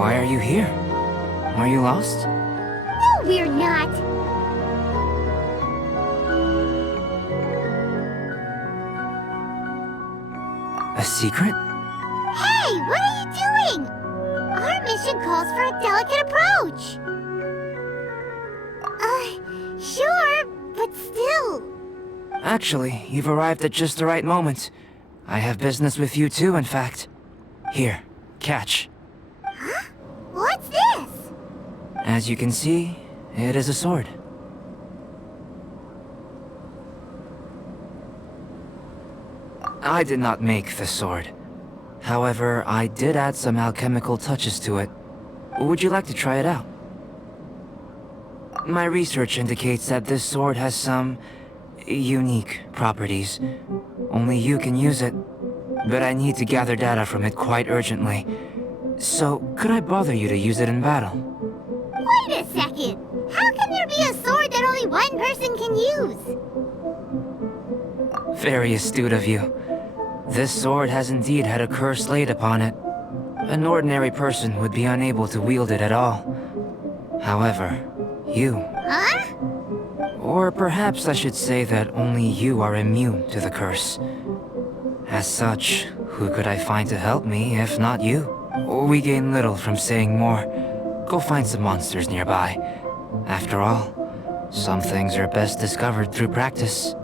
Why are you here? Are you lost? No, we're not. A secret? Hey, what are you doing? Our mission calls for a delicate approach. Sure, but still. Actually, you've arrived at just the right moment. I have business with you too, in fact. Here, catch. Huh? What's this? As you can see, it is a sword. I did not make the sword. However, I did add some alchemical touches to it. Would you like to try it out? My research indicates that this sword has some unique properties. Only you can use it, but I need to gather data from it quite urgently. So, could I bother you to use it in battle? Wait a second! How can there be a sword that only one person can use? Very astute of you. This sword has indeed had a curse laid upon it. An ordinary person would be unable to wield it at all. However, you... Huh? Or perhaps I should say that only you are immune to the curse. As such, who could I find to help me if not you? We gain little from saying more. Go find some monsters nearby. After all, some things are best discovered through practice.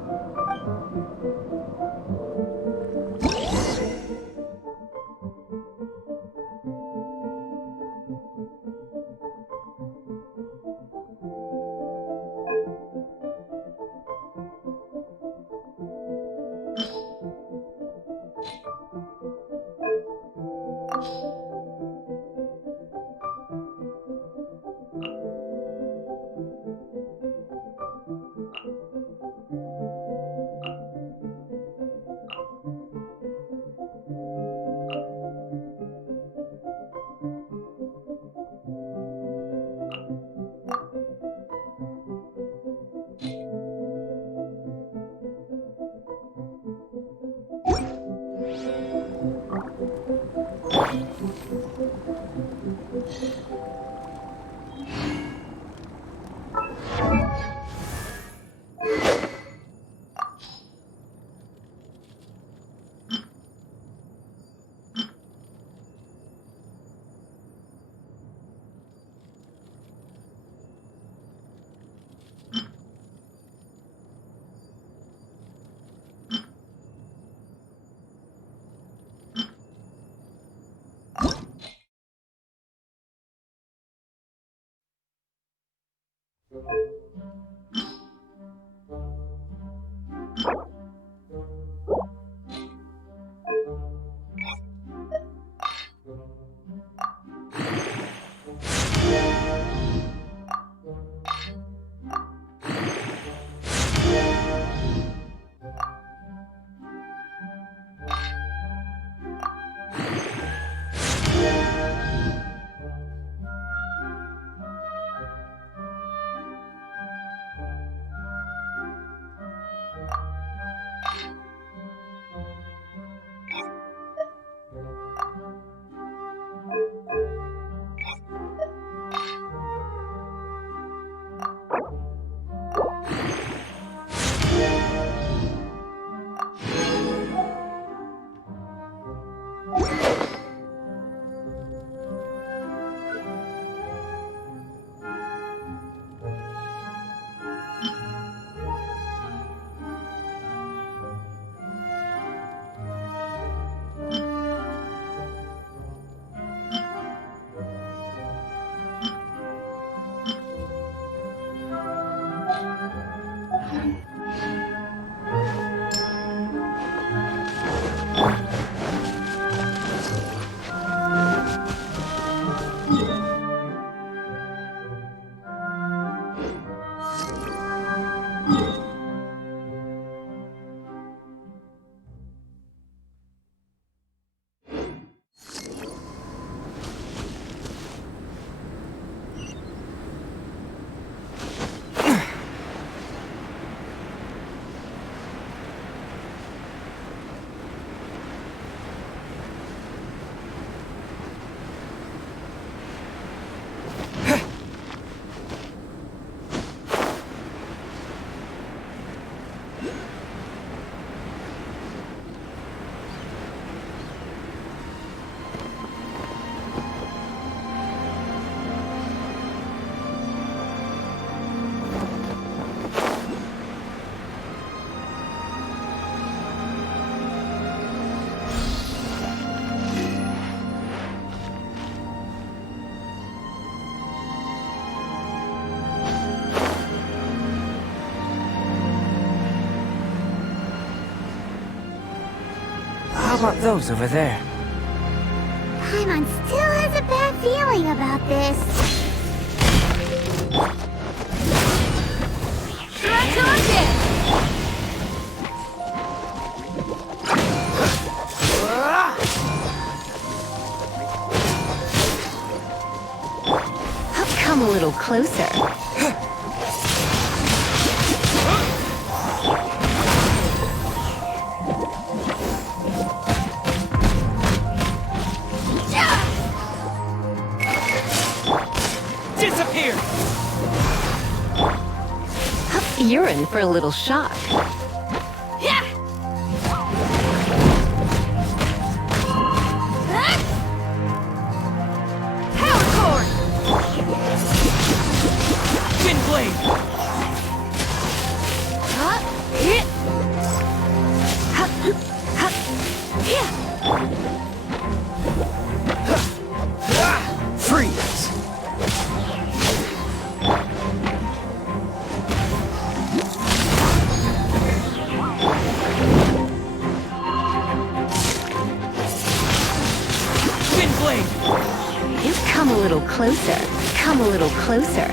How about those over there? Paimon still has a bad feeling about this. Come a little closer. Disappear! You're in for a little shock. Wind blade! Freeze! Wind blade! You come a little closer. Come a little closer.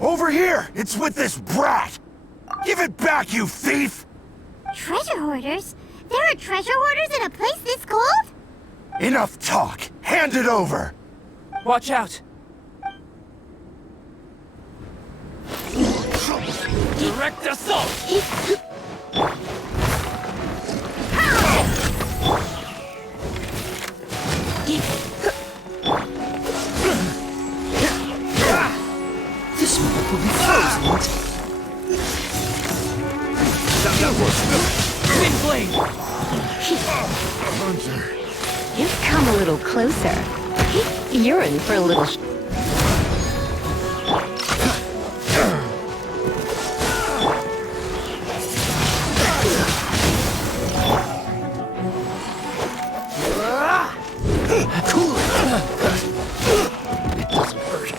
Over here! It's with this brat! Give it back, you thief! Treasure hoarders? There are treasure hoarders in a place this cold? Enough talk! Hand it over! Watch out! Direct assault! This moment will be frozen. Wind blade! You come a little closer. You're in for a little It doesn't hurt.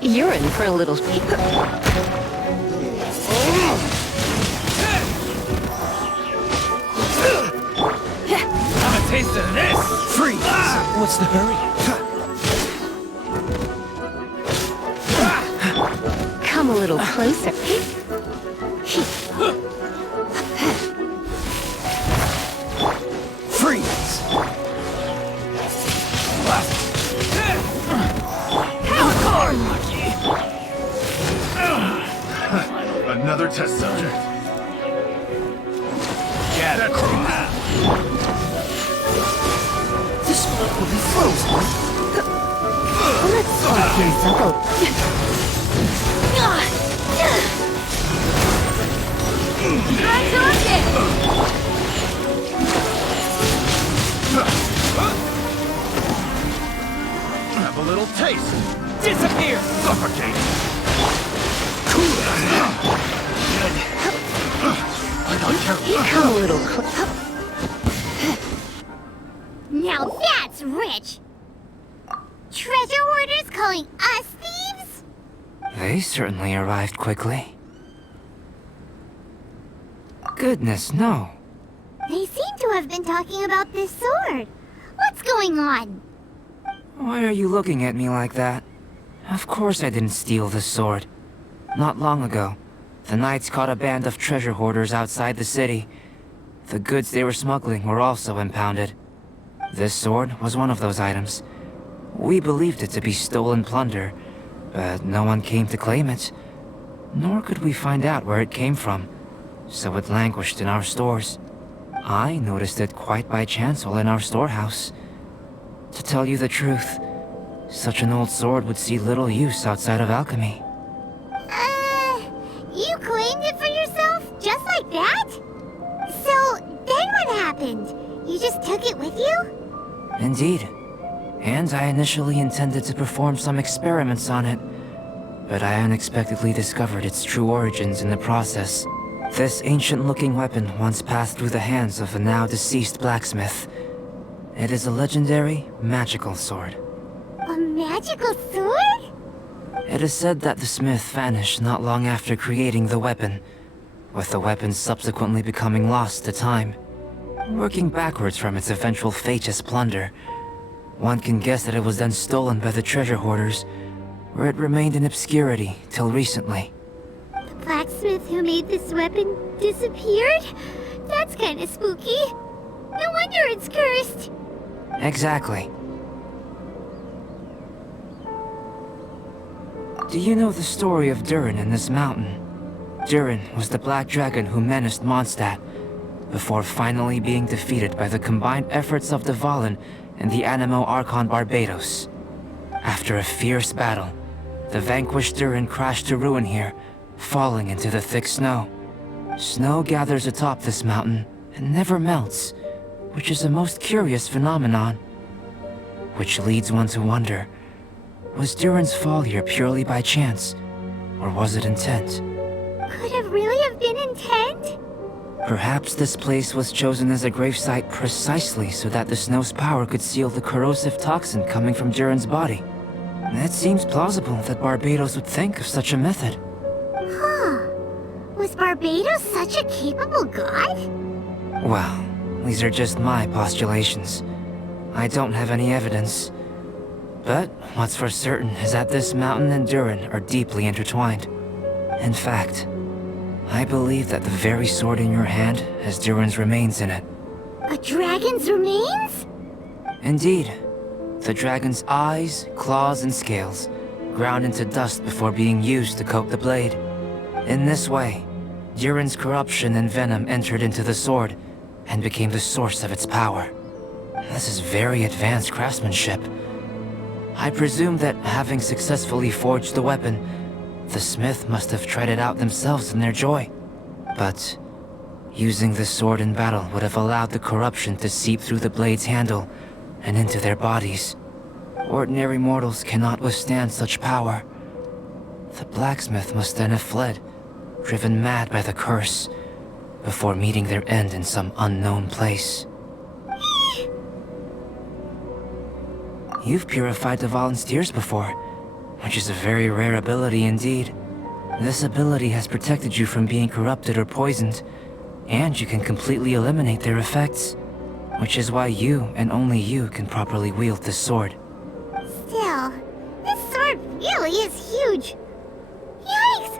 You're in for a little Have a taste of this! Freeze! What's the hurry? Come a little closer. Freeze! Another test subject. Get across! This one will be frozen. Let's spark yourself up. Have a little taste. Disappear! Suffocate. Come a little closer. Now that's rich! Treasure hoarders calling us thieves? They certainly arrived quickly. Goodness, no. They seem to have been talking about this sword. What's going on? Why are you looking at me like that? Of course I didn't steal this sword. Not long ago, the knights caught a band of treasure hoarders outside the city. The goods they were smuggling were also impounded. This sword was one of those items. We believed it to be stolen plunder, but no one came to claim it. Nor could we find out where it came from, so it languished in our stores. I noticed it quite by chance while in our storehouse. To tell you the truth, such an old sword would see little use outside of alchemy. You claimed it for yourself? Just like that? So, then what happened? You just took it with you? Indeed. and I initially intended to perform some experiments on it, but I unexpectedly discovered its true origins in the process. This ancient-looking weapon once passed through the hands of a now-deceased blacksmith. It is a legendary, magical sword. A magical sword? It is said that the smith vanished not long after creating the weapon, with the weapon subsequently becoming lost to time. Working backwards from its eventual fate as plunder, one can guess that it was then stolen by the treasure hoarders, where it remained in obscurity till recently. The blacksmith who made this weapon disappeared? That's kinda spooky. No wonder it's cursed. Exactly. Do you know the story of Durin in this mountain? Durin was the black dragon who menaced Mondstadt, before finally being defeated by the combined efforts of the Valen and the Animo Archon Barbados. After a fierce battle, the vanquished Durin crashed to ruin here, falling into the thick snow. Snow gathers atop this mountain and never melts, which is a most curious phenomenon. Which leads one to wonder, was Durin's fall here purely by chance, or was it intent? Could it really have been intent? Perhaps this place was chosen as a gravesite precisely so that the snow's power could seal the corrosive toxin coming from Durin's body. It seems plausible that Barbados would think of such a method. Huh. Was Barbados such a capable god? Well, these are just my postulations. I don't have any evidence. But what's for certain is that this mountain and Durin are deeply intertwined. In fact, I believe that the very sword in your hand has Durin's remains in it. A dragon's remains? Indeed. The dragon's eyes, claws, and scales ground into dust before being used to coat the blade. In this way, Durin's corruption and venom entered into the sword and became the source of its power. This is very advanced craftsmanship. I presume that having successfully forged the weapon, the smith must have tried it out themselves in their joy. But using the sword in battle would have allowed the corruption to seep through the blade's handle and into their bodies. Ordinary mortals cannot withstand such power. The blacksmith must then have fled, driven mad by the curse, before meeting their end in some unknown place. You've purified the volunteers before, which is a very rare ability indeed. This ability has protected you from being corrupted or poisoned, and you can completely eliminate their effects, which is why you and only you can properly wield this sword. Still, this sword really is huge. Yikes!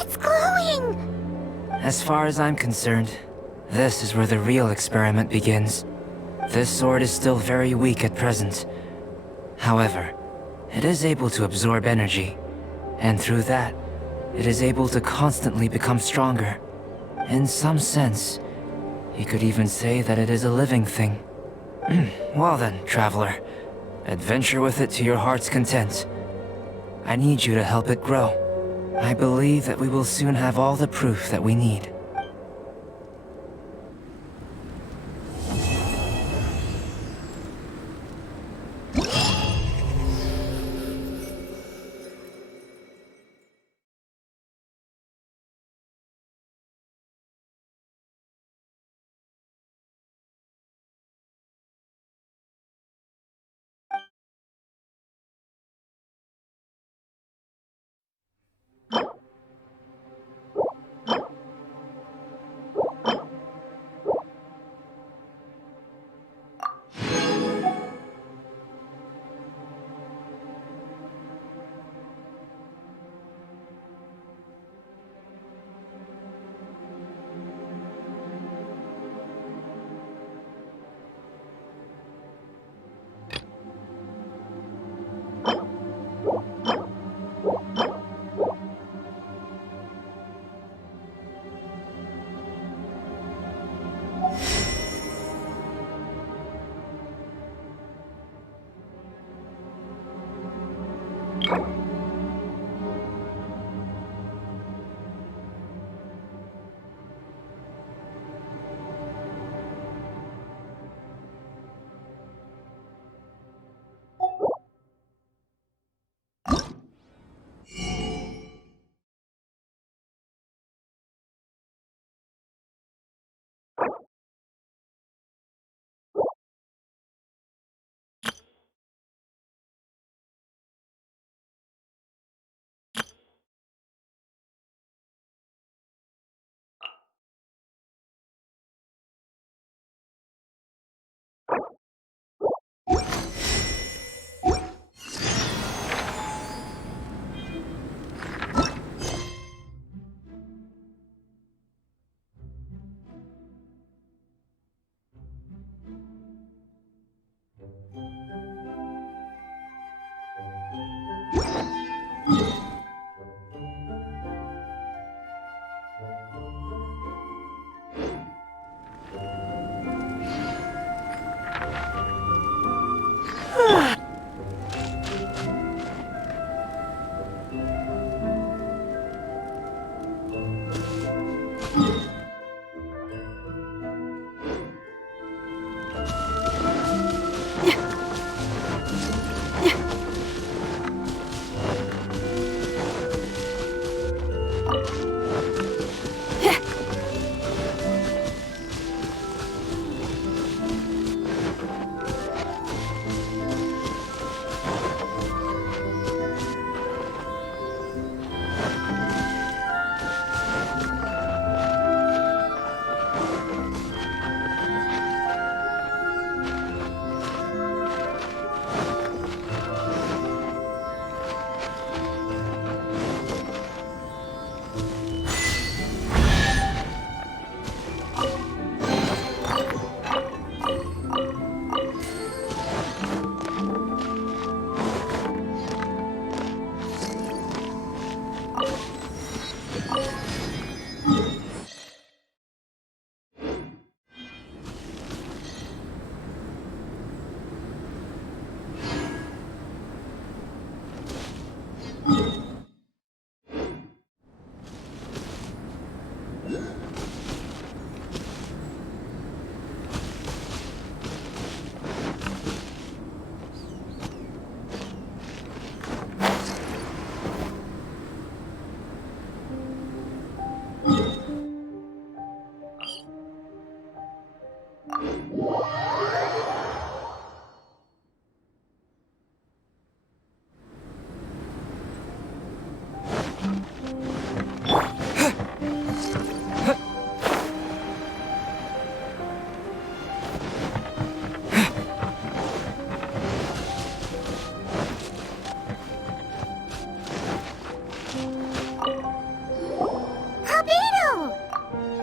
It's glowing! As far as I'm concerned, this is where the real experiment begins. This sword is still very weak at present. However, it is able to absorb energy, and through that, it is able to constantly become stronger. In some sense, you could even say that it is a living thing. Well then, traveler, adventure with it to your heart's content. I need you to help it grow. I believe that we will soon have all the proof that we need.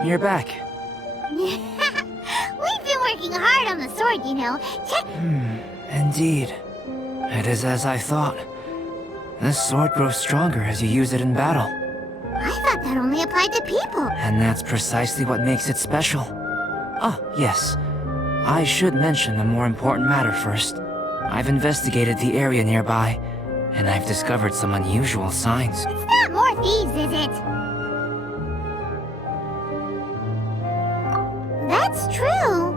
you're back. We've been working hard on the sword, you know. Indeed. It is as I thought. This sword grows stronger as you use it in battle. I thought that only applied to people. And that's precisely what makes it special. Ah, yes. I should mention a more important matter first. I've investigated the area nearby, and I've discovered some unusual signs. It's not more thieves, is it? That's true.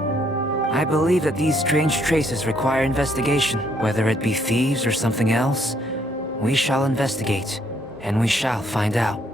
I believe that these strange traces require investigation, whether it be thieves or something else. We shall investigate, and we shall find out.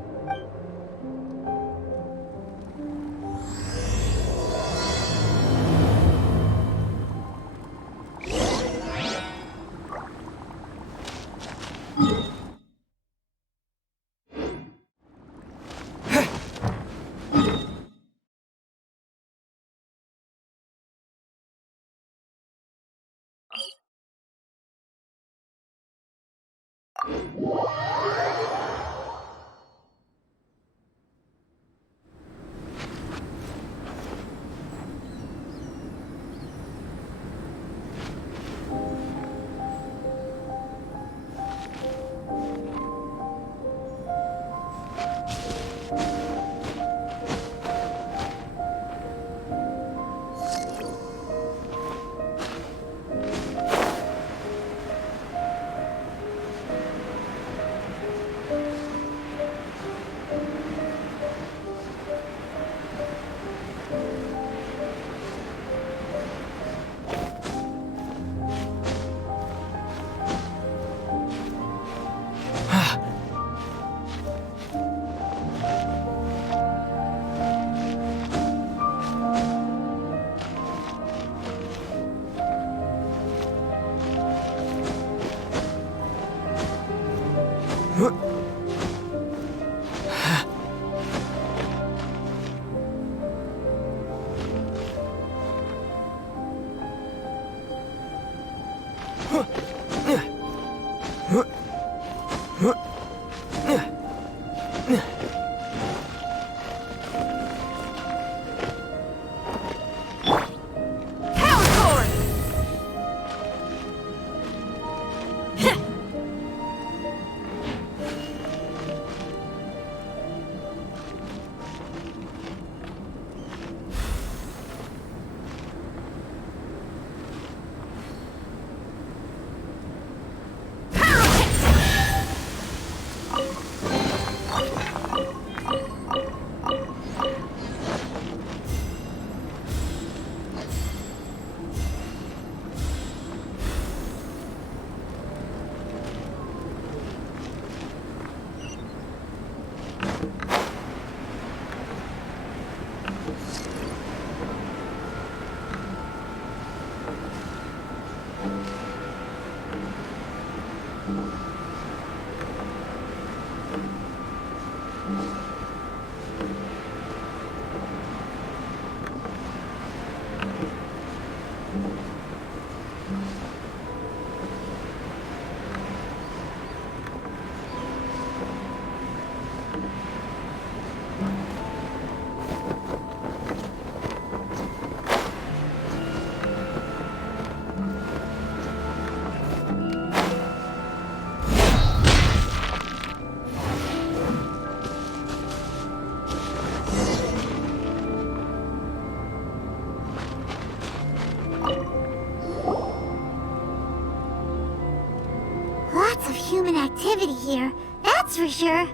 Lots of human activity here, that's for sure.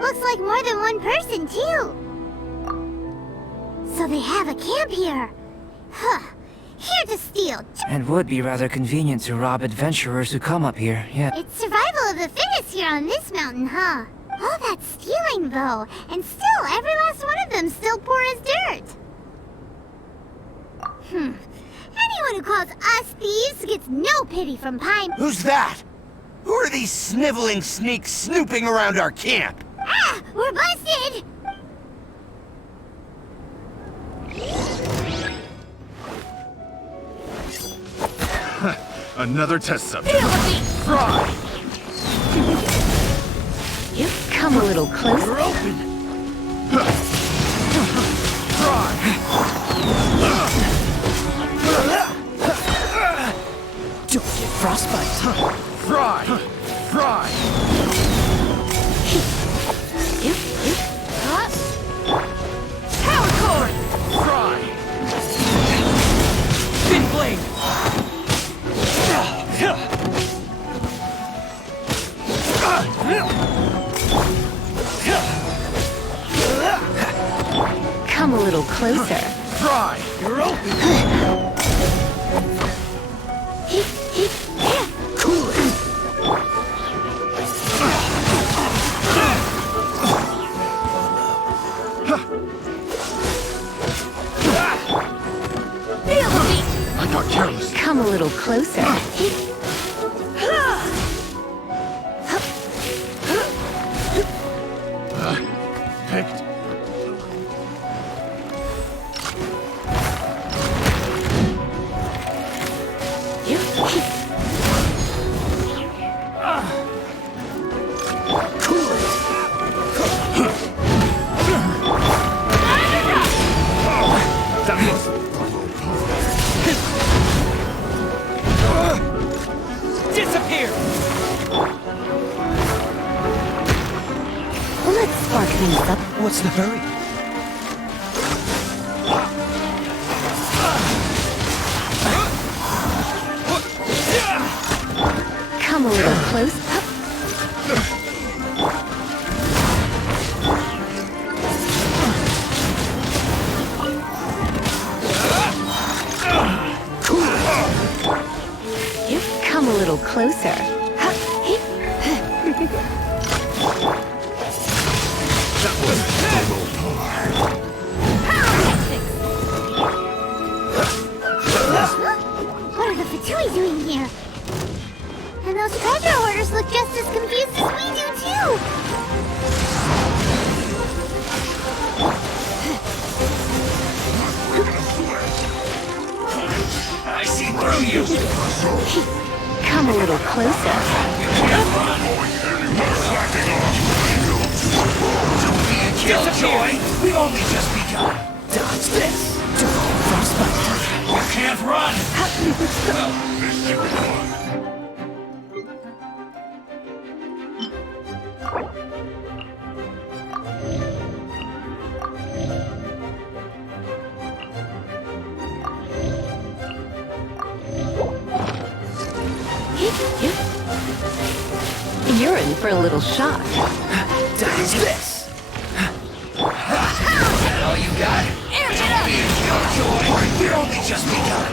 Looks like more than one person, too. So they have a camp here. Huh. Here to steal. And would be rather convenient to rob adventurers who come up here, yeah. It's survival of the fittest here on this mountain, huh? All that stealing, though, and still every last one of them still poor as dirt. Anyone who calls us thieves gets no pity from Pine. Who's that? Who are these sniveling sneaks snooping around our camp? Ah! We're busted! Another test subject. You've come a little closer. You're open. Come a little closer. Try! You're open! Cool it! I got careless. Come a little closer. Picked. Disappear! Well, let's spark things up. What's the hurry? Come a little close. Come a little closer. What are the Fatui doing here? And those treasure hoarders look just as confused as we do, too! I see through you! Come a little closer. Killjoy! We've only just begun! Dodge this! Frostbite! You can't run! You're in for a little shock. Dodge this! All you got? Amp it up! Killjoy! We've only just begun!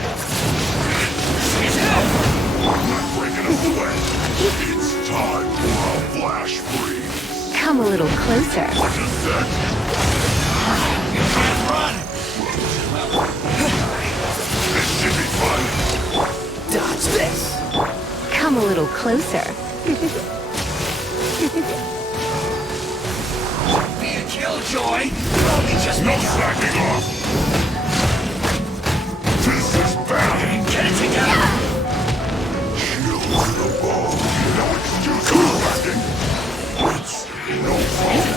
It's time for a flash freeze. Come a little closer. You can't run! This should be fun. Dodge this! Come a little closer. Be a killjoy! We've only just No begun! backing off. This is bad. Get it together! Shield to the ball. No excuse for backing. It's no problem.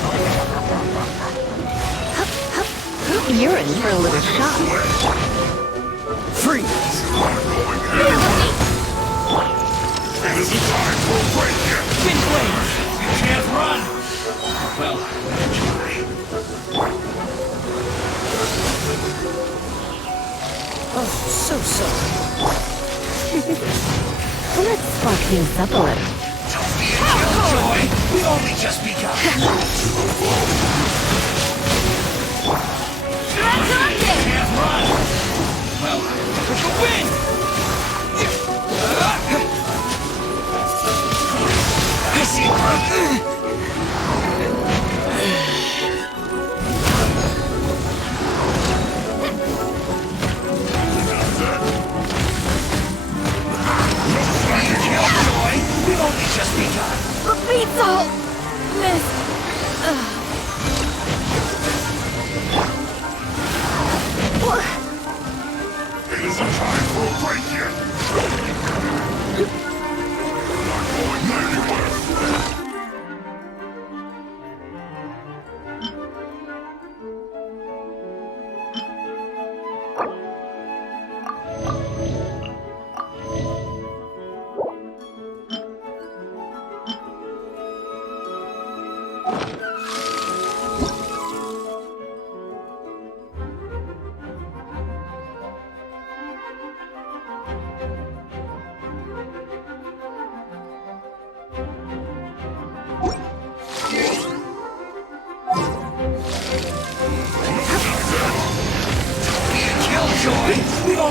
You're in for a little shock. Freeze! It is time for break it. Wind wave! You can't run! Well, try. Oh, so sorry. Well, let's spark things up a little. Don't be a killjoy! We've only just begun! Can't run! Well, you win! I see through! Killjoy! We've only just begun! But beats all! Miss...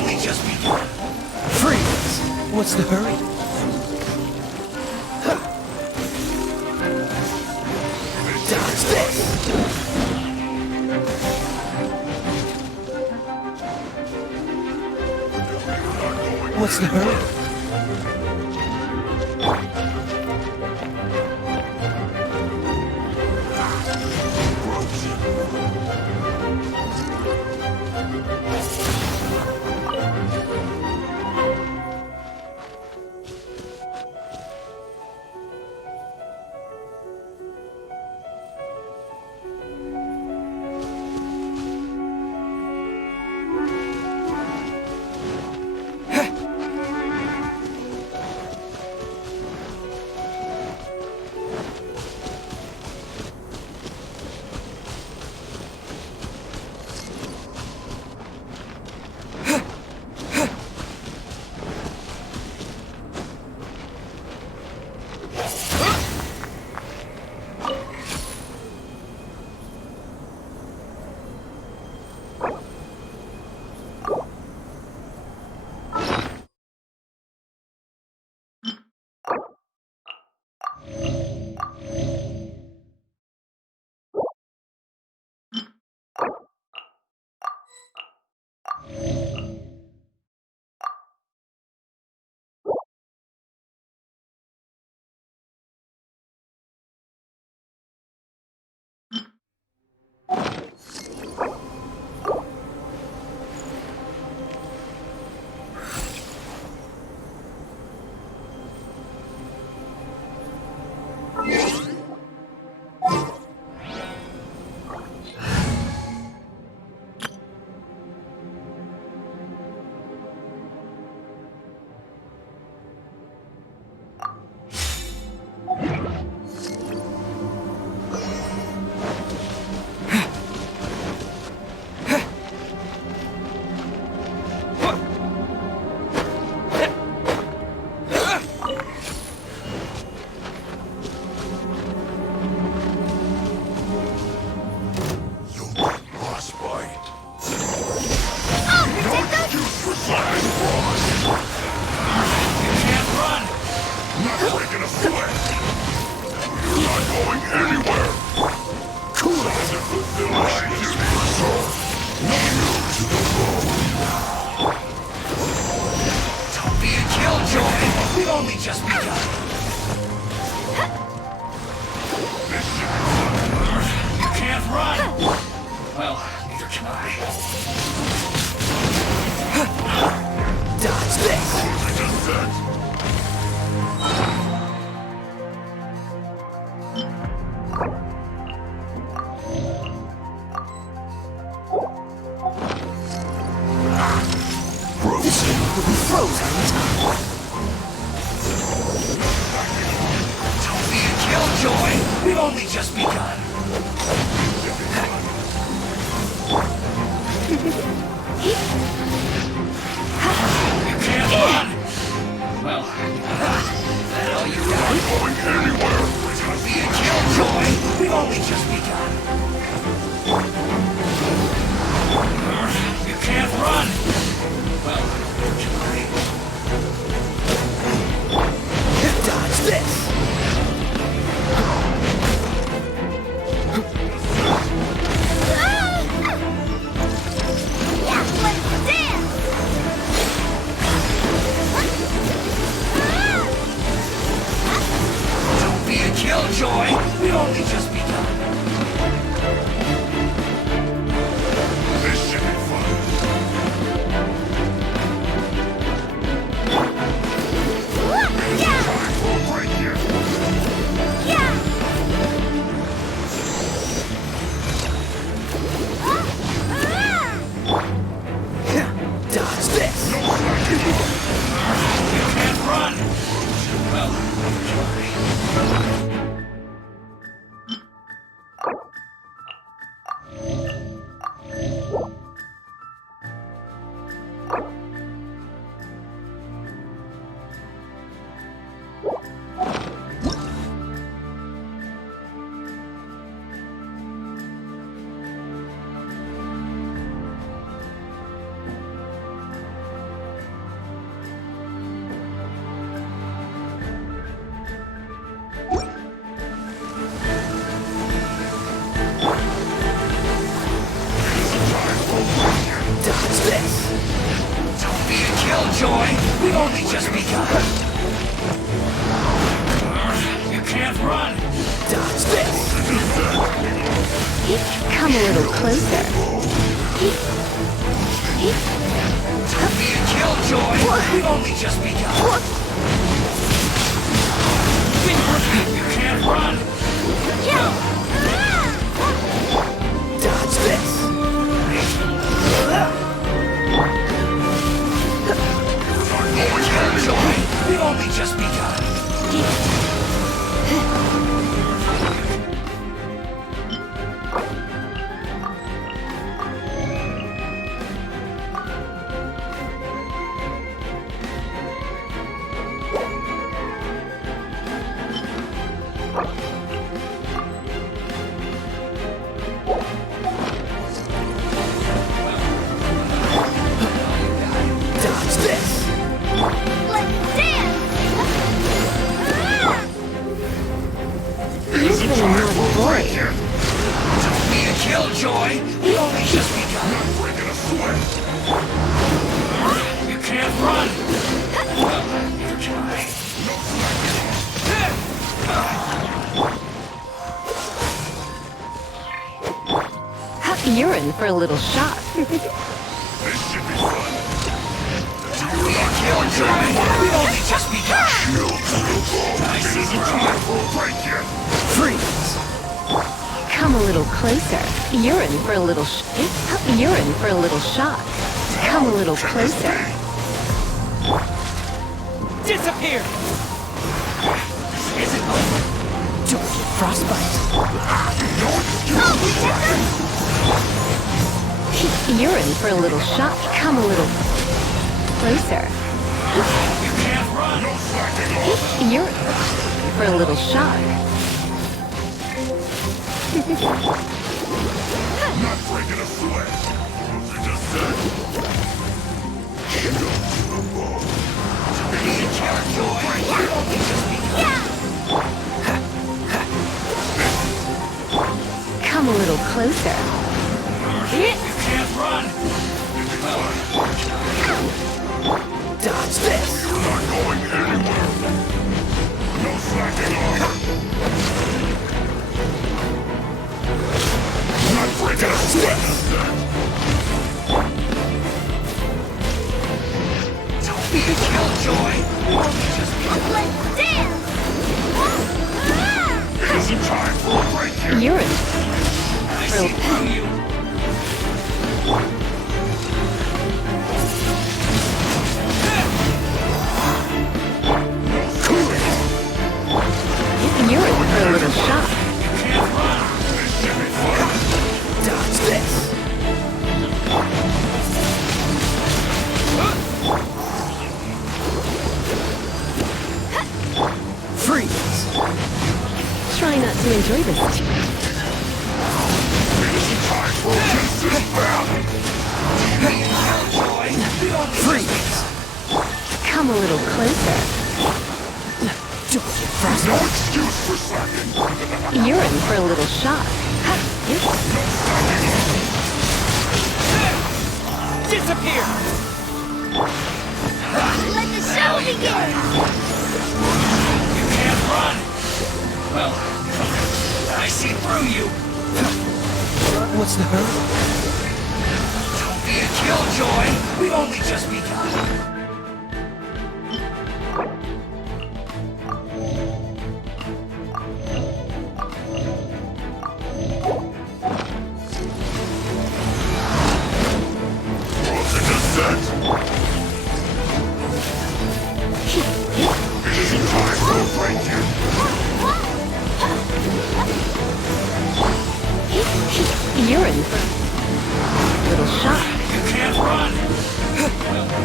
only just begun. Freeze! What's the hurry? Dodge this! What's the hurry? Dodge this! Don't be a killjoy! We've only just begun! You can't run! Dodge this! Come a little closer. Don't be a killjoy! We've only just begun! You can't run! Dodge this! Killjoy! We've only just begun! Dodge this! Let's dance! You've been a naughty boy. Don't be a killjoy! We've only just begun! Breaking a sweat. You can't run! You try. You're in for a little shock. This should be fun. Don't be a killjoy! We've only just begun! Kill to the bone. I see the Time for a break yet. Freeze! Come a little closer. You're in for a little You're in for a little shock. Come a little closer. Disappear! This isn't over! Don't get frostbite! You're in for a little shock. Come a little closer. You can't run! No slacking off! You're in for a little shock. Not breaking a sweat. You just said. Kill to the bone. Be a killjoy! We've only just begun! Come a little closer. You can't run! Dodge this! You're not going anywhere. No slacking off. Not breaking a sweat. Don't be a killjoy! We've only just begun! Let's dance! It isn't time for a break yet. You're in. I see through you! You're in for a little shock. Can't run! This should be fun. Dodge this! Freeze! Try not to enjoy this. It isn't time for a Genshin battle. Killjoy! Freeze! Come a little closer. Don't get No frostbite! excuse for slacking. You're in for a little shock. Disappear! Let the show begin! You can't run! Well, I see through you! What's the hurry? Don't be a killjoy! We've only just begun! What's in the set? It isn't time for a break yet. You're in for a little shock. You can't run!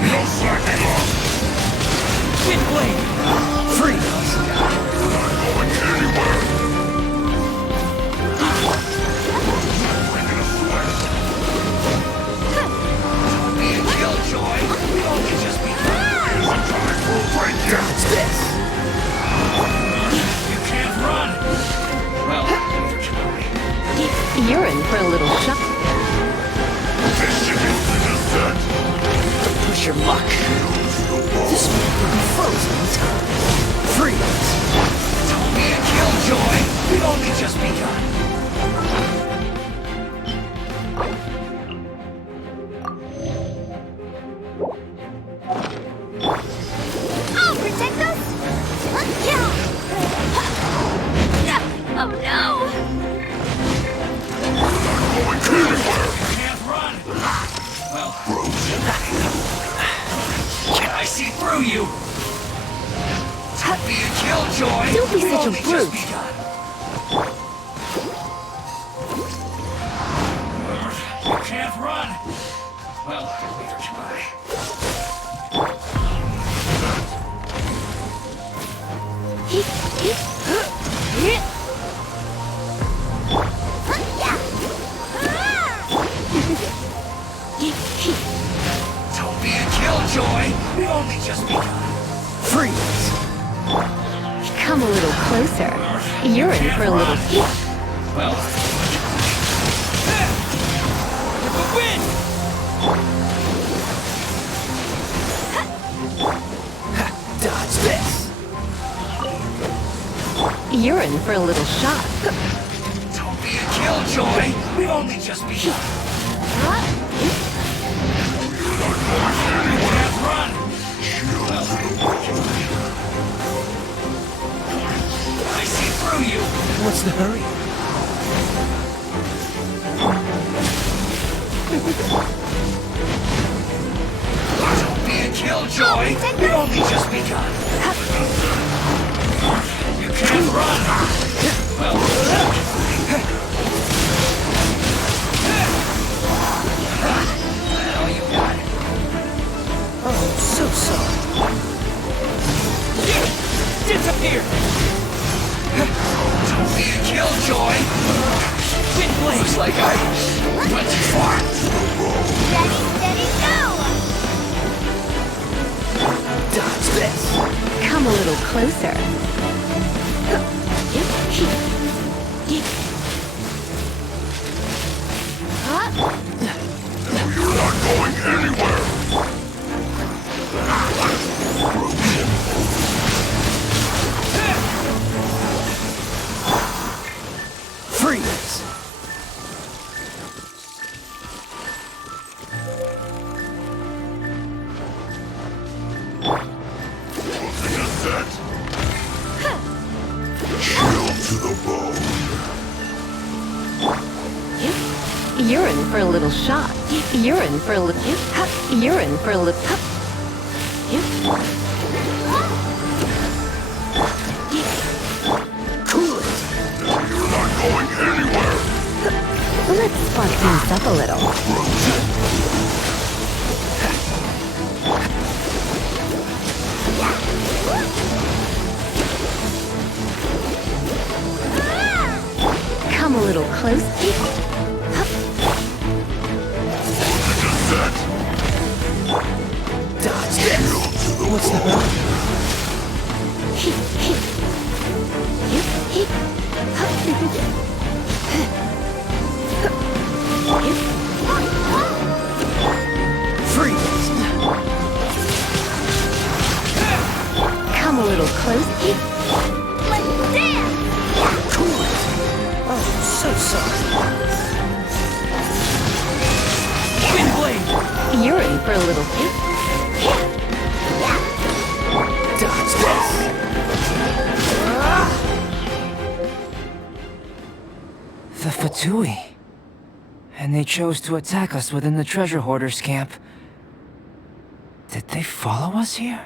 No slacking be such a Only just brute? begun. You can't run. Well, neither can I. Don't be a killjoy. We've only just begun. Freeze! Come a little closer. You're in for a little... Well, win! Dodge this! You're in for a little shock. Don't be a killjoy. We've only just begun. You can't run. I see through you. What's the hurry? Don't be a killjoy. We've only just begun. You can't run. Well, now you got it. Oh, so sorry. Disappear! Don't be a killjoy. Looks like I went too far. Steady, steady, go! Dodge this! Come a little closer. You're not going anywhere! Freeze! Looking at that? Chill to the bone. You're in for a little shock. You're in for a little... You're in for a little... Cool it! You're not going anywhere! Let's spark things up a little. Come a little close. Dodge this! What's the hurry? Freeze! Come a little close. Let's dance! Cool it! Oh, so sorry. Wind blade! You're in for a little... Dodge this! The Fatui. And they chose to attack us within the treasure hoarders camp. Did they follow us here?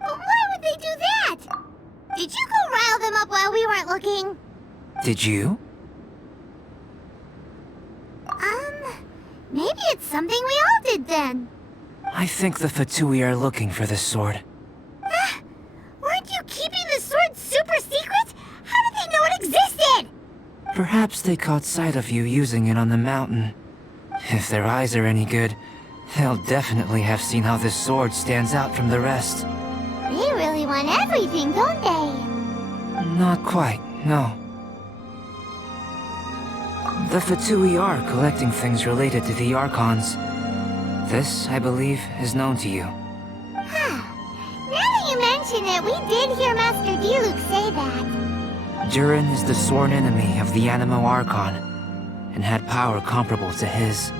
But why would they do that? Did you go rile them up while we weren't looking? Did you? Maybe it's something we all did then. I think the Fatui are looking for this sword. Weren't you keeping the sword super secret? How did they know it existed? Perhaps they caught sight of you using it on the mountain. If their eyes are any good, they'll definitely have seen how this sword stands out from the rest. They really want everything, don't they? Not quite, no. The Fatui are collecting things related to the Archons. This, I believe, is known to you. Now that you mention it, we did hear Master Diluc say that. Durin is the sworn enemy of the Animo Archon, and had power comparable to his.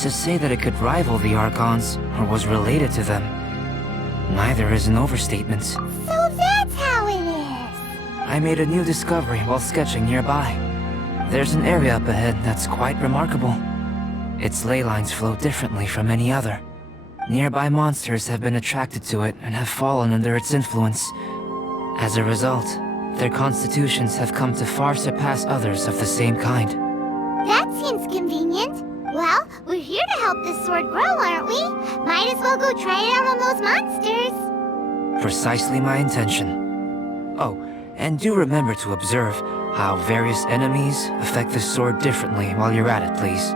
To say that it could rival the Archons, or was related to them, neither is an overstatement. So that's how it is. I made a new discovery while sketching nearby. There's an area up ahead that's quite remarkable. Its ley lines flow differently from any other. Nearby monsters have been attracted to it and have fallen under its influence. As a result, their constitutions have come to far surpass others of the same kind. That seems convenient. Well, we're here to help this sword grow, aren't we? Might as well go try it out on those monsters. Precisely my intention. Oh, and do remember to observe how various enemies affect the sword differently while you're at it, please.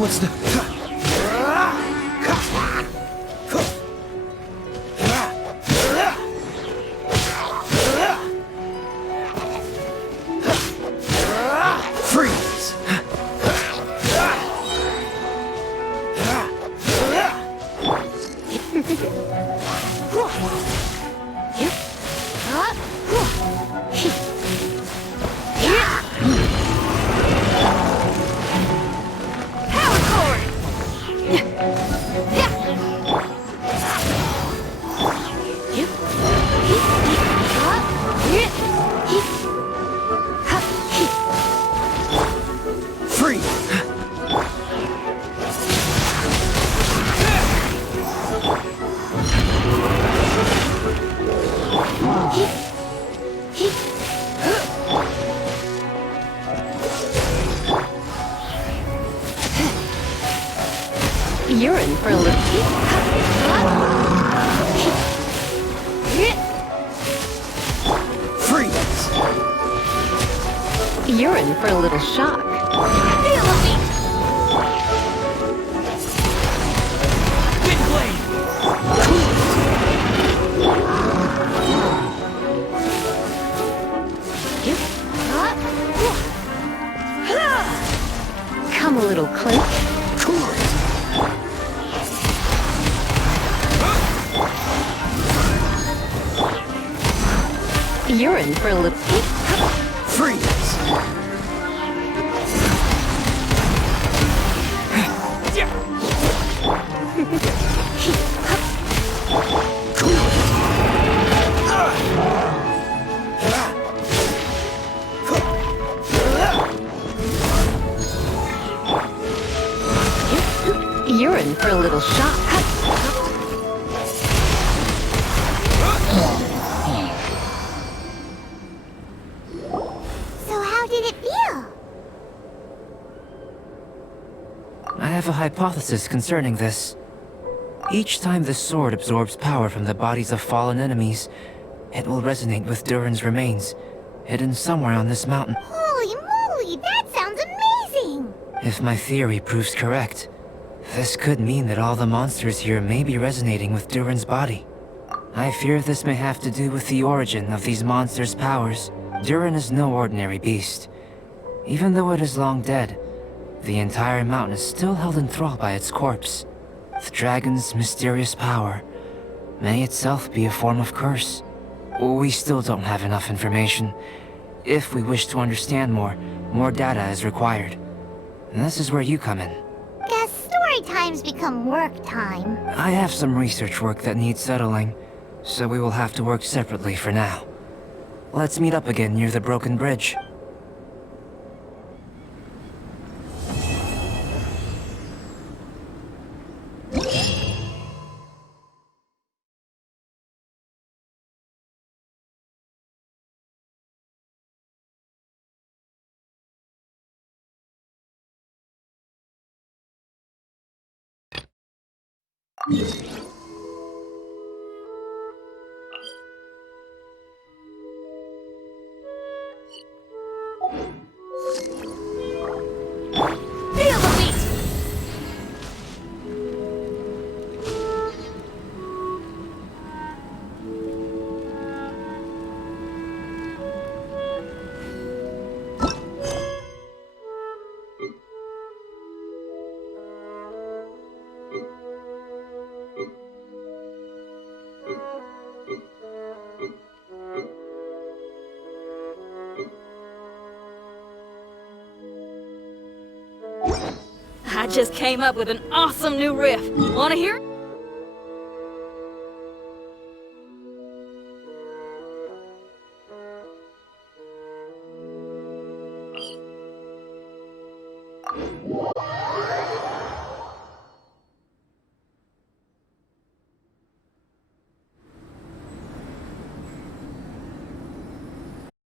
What's the... Freeze! You're in for a little... Freeze! You're in for a little shock. Wind blade! Come a little closer. You're in for a little... Freeze! You're in for a little shock. So how did it feel? I have a hypothesis concerning this. Each time the sword absorbs power from the bodies of fallen enemies, it will resonate with Durin's remains, hidden somewhere on this mountain. Holy moly, that sounds amazing! If my theory proves correct, This could mean that all the monsters here may be resonating with Durin's body. I fear this may have to do with the origin of these monsters' powers. Durin is no ordinary beast. Even though it is long dead, the entire mountain is still held in thrall by its corpse. The dragon's mysterious power may itself be a form of curse. We still don't have enough information. If we wish to understand more data is required. And this is where you come in. Guess story times become work time. I have some research work that needs settling, so we will have to work separately for now. Let's meet up again near the broken bridge. Feel the beat! I just came up with an awesome new riff. Wanna hear it?